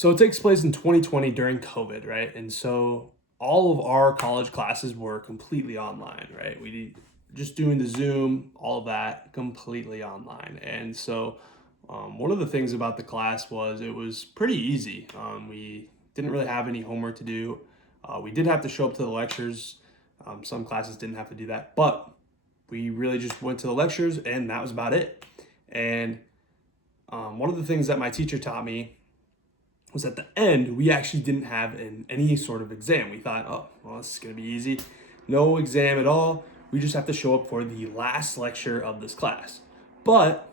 So it takes place in 2020 during COVID, right? And so all of our college classes were completely online, right? We just doing the Zoom, all of that completely online. And so one of the things about the class was it was pretty easy. We didn't really have any homework to do. We did have to show up to the lectures. Some classes didn't have to do that, but we really just went to the lectures and that was about it. And one of the things that my teacher taught me was at the end, we actually didn't have any sort of exam. We thought, oh, well, this is going to be easy. No exam at all. We just have to show up for the last lecture of this class. But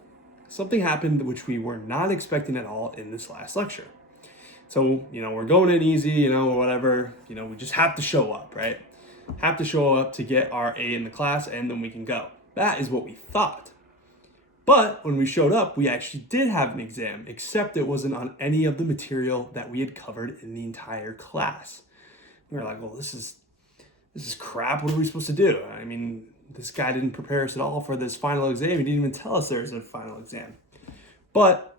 something happened which we were not expecting at all in this last lecture. So, we're going in easy, or whatever. We just have to show up, right? Have to show up to get our A in the class and then we can go. That is what we thought. But when we showed up, we actually did have an exam, except it wasn't on any of the material that we had covered in the entire class. We were like, well, this is crap. What are we supposed to do? I mean, this guy didn't prepare us at all for this final exam. He didn't even tell us there was a final exam. But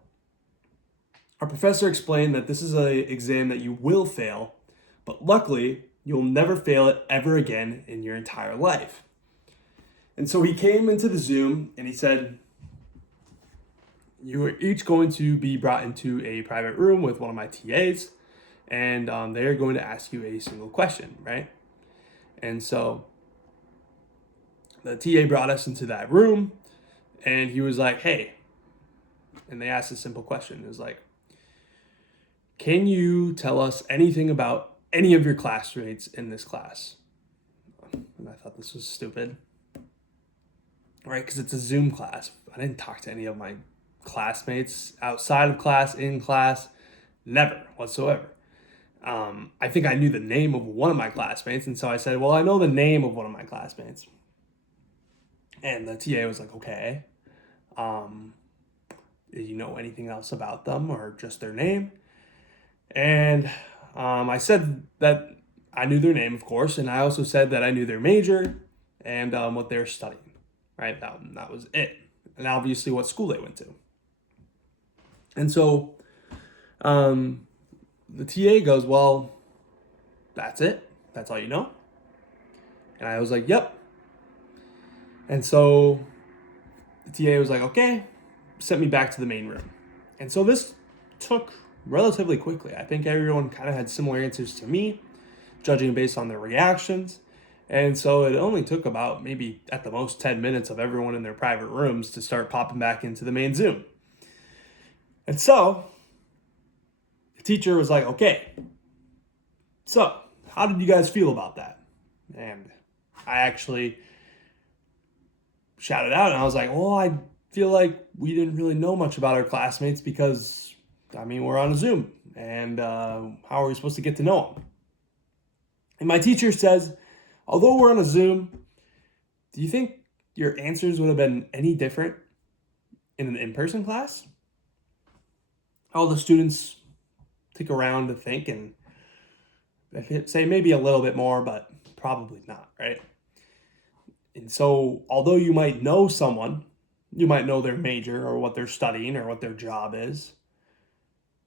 our professor explained that this is an exam that you will fail, but luckily, you'll never fail it ever again in your entire life. And so he came into the Zoom and he said, you are each going to be brought into a private room with one of my TAs, and they're going to ask you a single question, right? And so the TA brought us into that room, and he was like, hey, and they asked a simple question. It was like, can you tell us anything about any of your classmates in this class? And I thought this was stupid, right? Because it's a Zoom class. I didn't talk to any of my classmates outside of class, in class, never whatsoever. I think I knew the name of one of my classmates, and so I said, well, I know the name of one of my classmates. And the TA was like, okay, did you know anything else about them or just their name? And I said that I knew their name, of course, and I also said that I knew their major and what they're studying, right? That was it. And obviously what school they went to. And so the TA goes, well, that's it? That's all you know? And I was like, yep. And so the TA was like, okay, sent me back to the main room. And so this took relatively quickly. I think everyone kind of had similar answers to me, judging based on their reactions. And so it only took about maybe at the most 10 minutes of everyone in their private rooms to start popping back into the main Zoom. And so the teacher was like, okay, so how did you guys feel about that? And I actually shouted out and I was like, well, I feel like we didn't really know much about our classmates because, we're on a Zoom and how are we supposed to get to know them? And my teacher says, although we're on a Zoom, do you think your answers would have been any different in an in-person class? All the students take around to think and say maybe a little bit more, but probably not, right? And so although you might know someone, you might know their major or what they're studying or what their job is,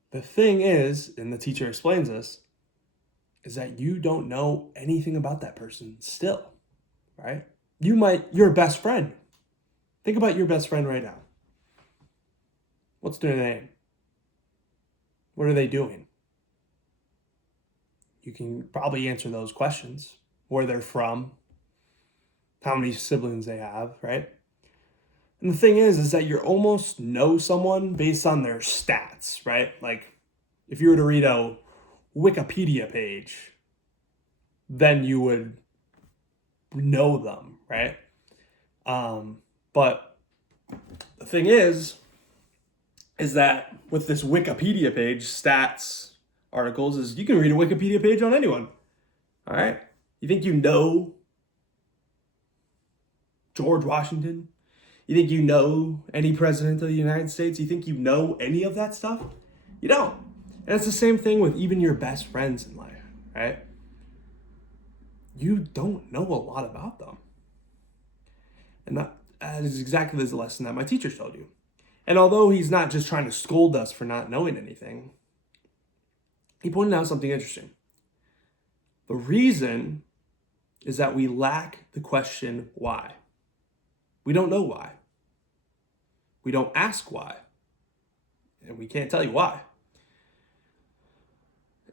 the thing is, and the teacher explains this, is that you don't know anything about that person still, right? Your best friend. Think about your best friend right now. What's their name? What are they doing? You can probably answer those questions. Where they're from, how many siblings they have, right? And the thing is that you almost know someone based on their stats, right? Like if you were to read a Wikipedia page, then you would know them, right? But the thing is that with this Wikipedia page, stats, articles, is you can read a Wikipedia page on anyone, all right? You think you know George Washington? You think you know any president of the United States? You think you know any of that stuff? You don't. And it's the same thing with even your best friends in life, right? You don't know a lot about them. And that is exactly the lesson that my teacher told you. And although he's not just trying to scold us for not knowing anything, He pointed out something interesting. The reason is that we lack the question why. We don't know why. We don't ask why. And we can't tell you why.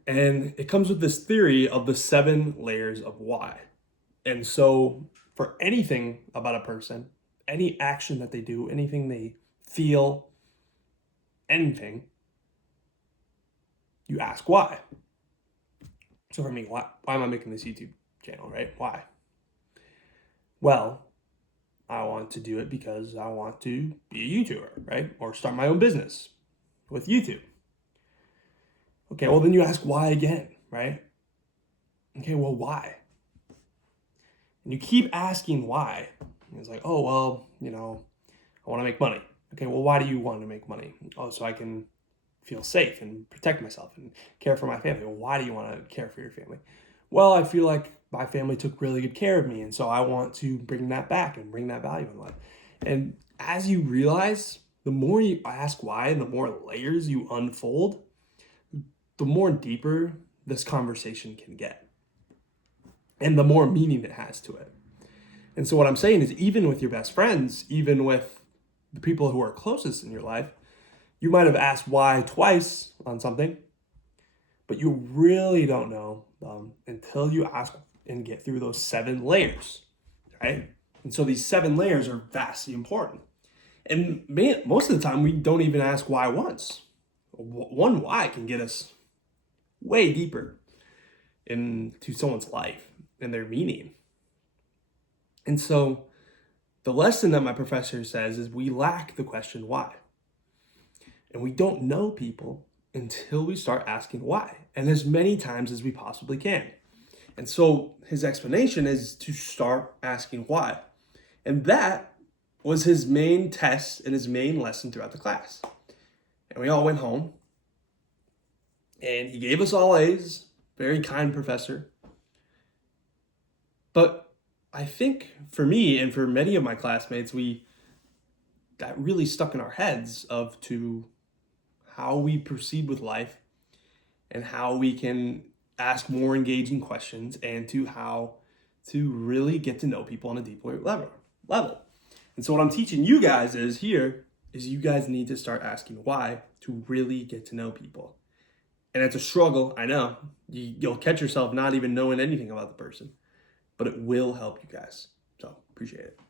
And it comes with this theory of the 7 layers of why. And so, for anything about a person, any action that they do, anything they feel, anything, you ask why. So, for me, why am I making this YouTube channel, right? Why? Well, I want to do it because I want to be a YouTuber, right? Or start my own business with YouTube. Okay, well, then you ask why again, right? Okay, well, why? And you keep asking why. And it's like, oh, well, I want to make money. Okay, well, why do you want to make money? Oh, so I can feel safe and protect myself and care for my family. Well, why do you want to care for your family? Well, I feel like my family took really good care of me, and so I want to bring that back and bring that value in life. And as you realize, the more you ask why and the more layers you unfold, the more deeper this conversation can get and the more meaning it has to it. And so what I'm saying is, even with your best friends, even with the people who are closest in your life, you might have asked why twice on something, but you really don't know until you ask and get through those 7 layers, right? And so these 7 layers are vastly important. And most of the time, we don't even ask why once. One why can get us way deeper into someone's life and their meaning. And so the lesson that my professor says is we lack the question why. And we don't know people until we start asking why, and as many times as we possibly can. And so his explanation is to start asking why. And that was his main test and his main lesson throughout the class. And we all went home, and he gave us all A's, very kind professor. But I think for me and for many of my classmates, that really stuck in our heads of to how we proceed with life and how we can ask more engaging questions and to how to really get to know people on a deeper level. And so what I'm teaching you guys is you guys need to start asking why to really get to know people. And it's a struggle, I know. You'll catch yourself not even knowing anything about the person, but it will help you guys. So appreciate it.